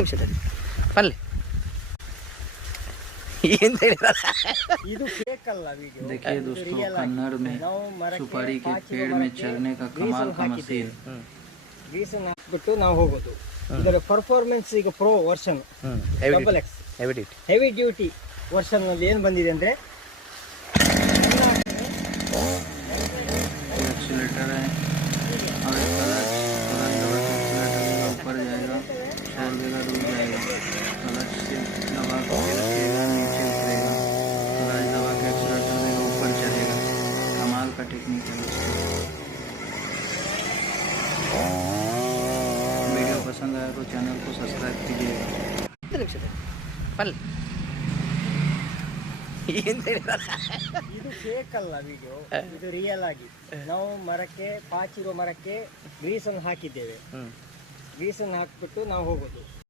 ನಿಮಿಷದಲ್ಲಿ ಪಲ್ಲೆ देखिए दोस्तों, कन्नड़ में सुपारी के पेड़ में चढ़ने का कमाल का मशीन। ರೀಸನ್ ಹಾಕ್ಬಿಟ್ಟು ನಾವು ಹೋಗೋದು. ಇದರ ಪರ್ಫಾರ್ಮೆನ್ಸ್ ಈಗ pro version double X heavy duty version ನಲ್ಲಿ ಏನು ಬಂದಿದೆ ಅಂದ್ರೆ एक्सीलेटर है और क्लच एक्सीलेटर ऊपर जाएगा, छोड़ देगा रुक जाएगा, क्लच से दबा के रखेगा नीचे उतरेगा, क्लच दबा के एक्सीलेटर देगा ऊपर चढ़ेगा। कमाल का टेक्निक है दोस्तों। वीडियो पसंद आया तो चैनल को सब्सक्राइब कीजिएगा। ಪಲ್ಲೆ ಇದು ಫೇಕ್ ಅಲ್ಲ ವಿಡಿಯೋ, ಇದು ರಿಯಲ್ ಆಗಿ ನಾವು ಮರಕ್ಕೆ ಪಾಚಿರೋ ಮರಕ್ಕೆ ಗ್ರೀಸನ್ನು ಹಾಕಿದ್ದೇವೆ. ಗ್ರೀಸನ್ನು ಹಾಕ್ಬಿಟ್ಟು ನಾವು ಹೋಗೋದು.